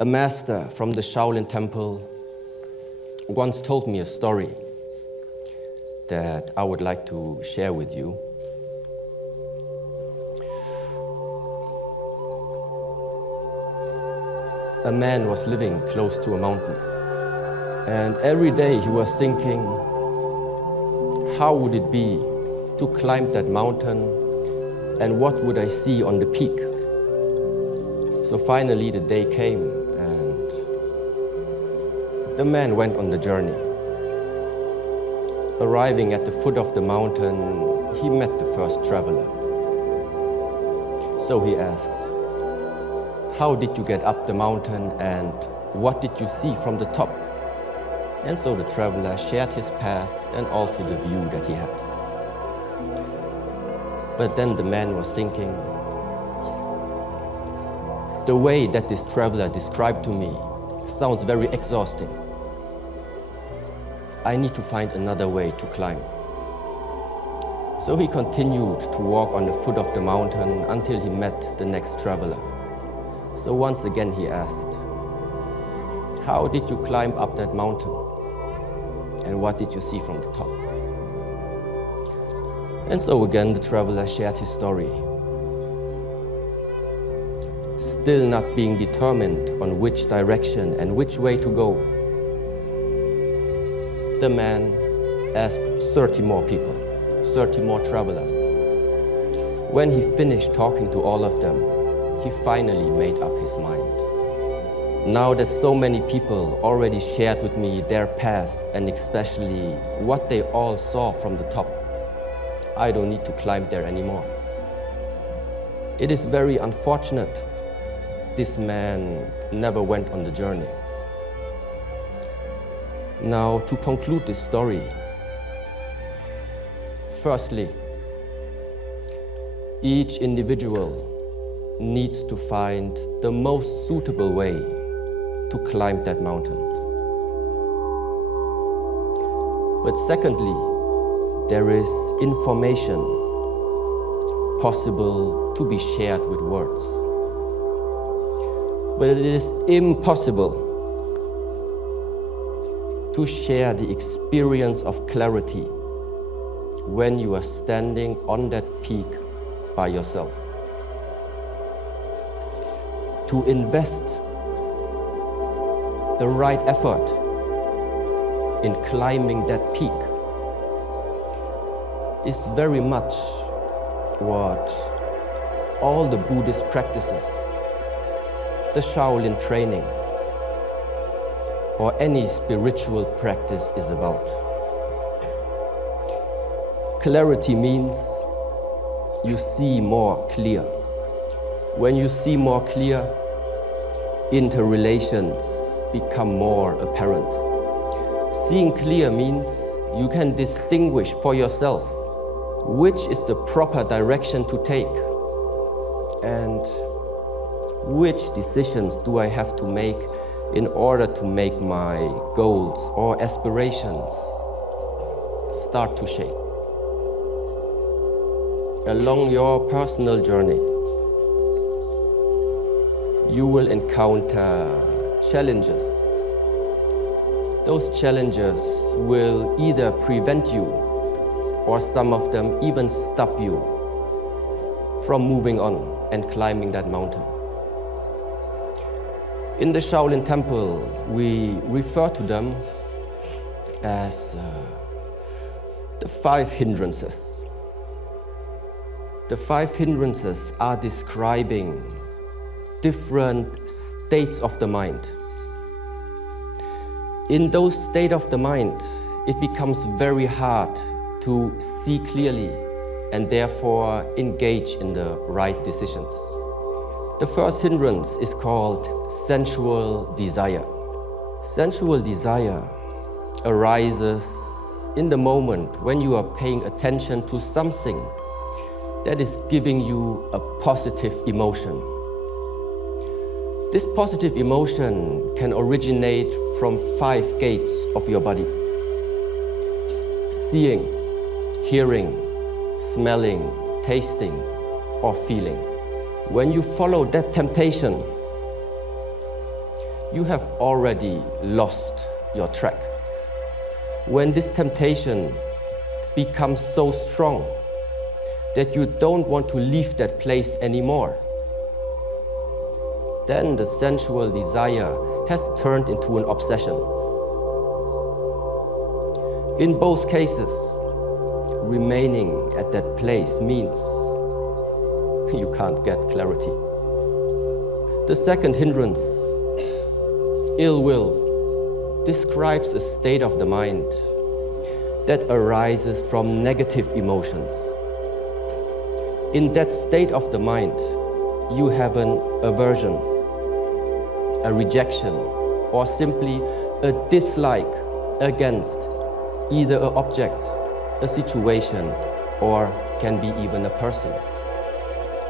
A master from the Shaolin temple once told me a story that I would like to share with you. A man was living close to a mountain, and every day he was thinking, how would it be to climb that mountain, and what would I see on the peak? So finally the day came, and the man went on the journey. Arriving at the foot of the mountain, he met the first traveler. So he asked, how did you get up the mountain, and what did you see from the top? And so the traveler shared his path and also the view that he had. But then the man was thinking, the way that this traveler described to me sounds very exhausting. I need to find another way to climb. So he continued to walk on the foot of the mountain until he met the next traveler. So once again he asked, how did you climb up that mountain? And what did you see from the top? And so again the traveler shared his story. Still not being determined on which direction and which way to go, the man asked 30 more people, 30 more travelers. When he finished talking to all of them, he finally made up his mind. Now that so many people already shared with me their paths and especially what they all saw from the top, I don't need to climb there anymore. It is very unfortunate this man never went on the journey. Now, to conclude this story, firstly, each individual needs to find the most suitable way to climb that mountain. But secondly, there is information possible to be shared with words. But it is impossible to share the experience of clarity when you are standing on that peak by yourself. To invest the right effort in climbing that peak is very much what all the Buddhist practices, the Shaolin training, or any spiritual practice is about. Clarity means you see more clear. When you see more clear, interrelations become more apparent. Seeing clear means you can distinguish for yourself which is the proper direction to take and which decisions do I have to make in order to make my goals or aspirations start to shape. Along your personal journey, you will encounter challenges. Those challenges will either prevent you or some of them even stop you from moving on and climbing that mountain. In the Shaolin temple, we refer to them as the 5 hindrances. The 5 hindrances are describing different states of the mind. In those states of the mind, it becomes very hard to see clearly and therefore engage in the right decisions. The first hindrance is called sensual desire. Sensual desire arises in the moment when you are paying attention to something that is giving you a positive emotion. This positive emotion can originate from 5 gates of your body: seeing, hearing, smelling, tasting, or feeling. When you follow that temptation, you have already lost your track. When this temptation becomes so strong that you don't want to leave that place anymore, then the sensual desire has turned into an obsession. In both cases, remaining at that place means you can't get clarity. The second hindrance, ill will, describes a state of the mind that arises from negative emotions. In that state of the mind, you have an aversion, a rejection, or simply a dislike against either an object, a situation, or can be even a person.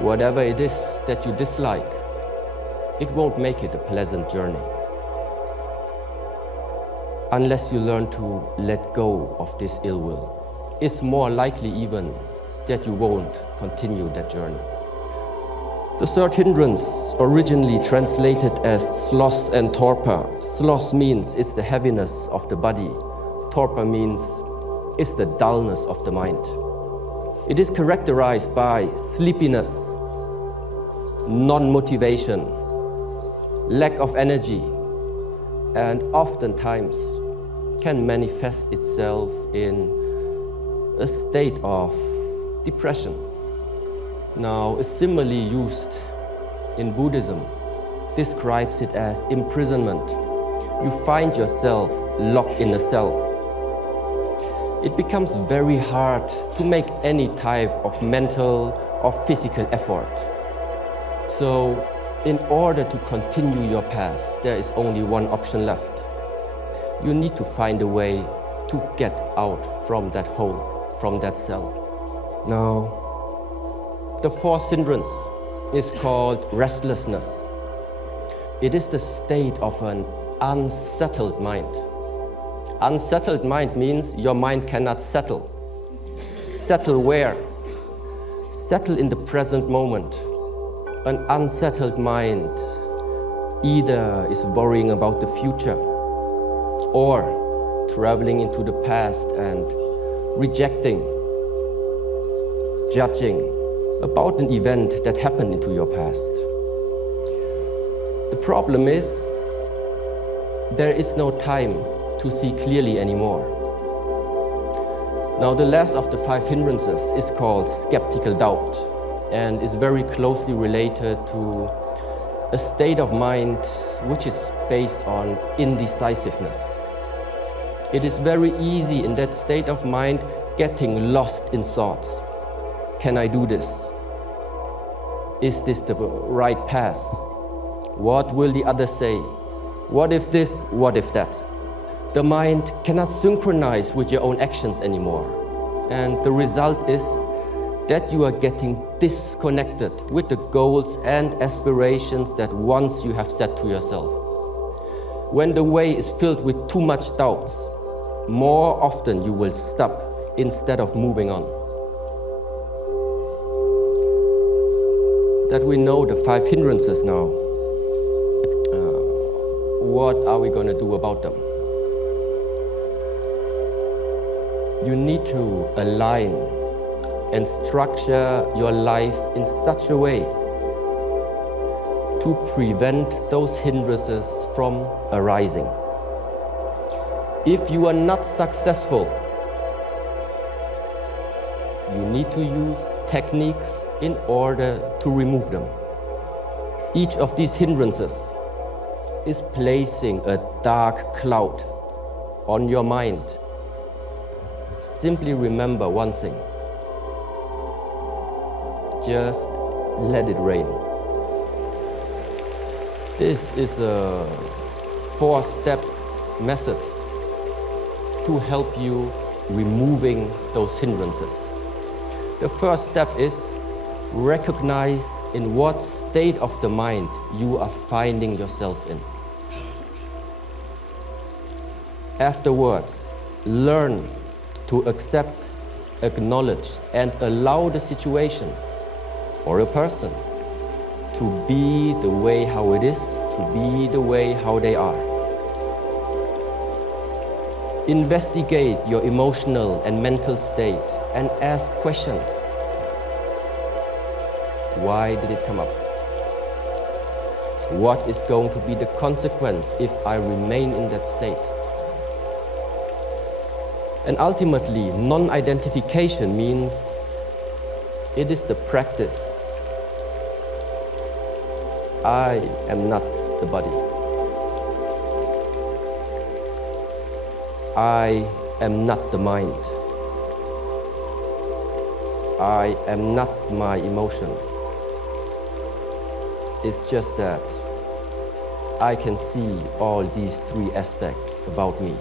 Whatever it is that you dislike, it won't make it a pleasant journey. Unless you learn to let go of this ill will, it's more likely even that you won't continue that journey. The third hindrance, originally translated as sloth and torpor. Sloth means it's the heaviness of the body. Torpor means it's the dullness of the mind. It is characterized by sleepiness, non-motivation, lack of energy, and oftentimes can manifest itself in a state of depression. Now, a simile used in Buddhism describes it as imprisonment. You find yourself locked in a cell. It becomes very hard to make any type of mental or physical effort. So, in order to continue your path, there is only one option left. You need to find a way to get out from that hole, from that cell. Now, the fourth hindrance is called restlessness. It is the state of an unsettled mind. Unsettled mind means your mind cannot settle. Settle where? Settle in the present moment. An unsettled mind either is worrying about the future or traveling into the past and rejecting, judging about an event that happened into your past. The problem is there is no time to see clearly anymore. Now, the last of the five hindrances is called skeptical doubt and is very closely related to a state of mind which is based on indecisiveness. It is very easy in that state of mind getting lost in thoughts. Can I do this? Is this the right path? What will the others say? What if this? What if that? The mind cannot synchronize with your own actions anymore. And the result is that you are getting disconnected with the goals and aspirations that once you have set to yourself. When the way is filled with too much doubts, more often you will stop instead of moving on. That we know the five hindrances now, what are we going to do about them? You need to align and structure your life in such a way to prevent those hindrances from arising. If you are not successful, you need to use techniques in order to remove them. Each of these hindrances is placing a dark cloud on your mind. Simply remember one thing. Just let it rain. This is a 4-step method to help you removing those hindrances. The first step is recognize in what state of the mind you are finding yourself in. Afterwards, learn to accept, acknowledge, and allow the situation or a person to be the way how it is to be the way how they are. Investigate your emotional and mental state and ask questions. Why did it come up? What is going to be the consequence if I remain in that state? And ultimately, non-identification means it is the practice. I am not the body. I am not the mind. I am not my emotion. It's just that I can see all these three aspects about me.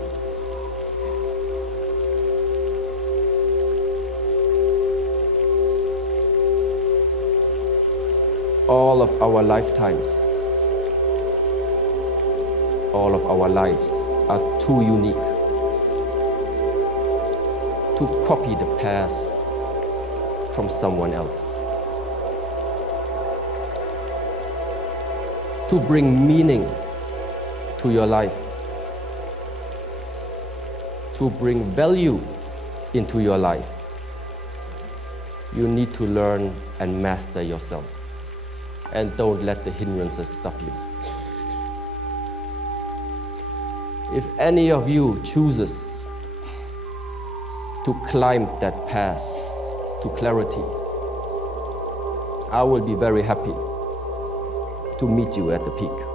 All of our lifetimes, all of our lives are too unique to copy the past from someone else. To bring meaning to your life, to bring value into your life, you need to learn and master yourself. And don't let the hindrances stop you. If any of you chooses to climb that path to clarity, I will be very happy to meet you at the peak.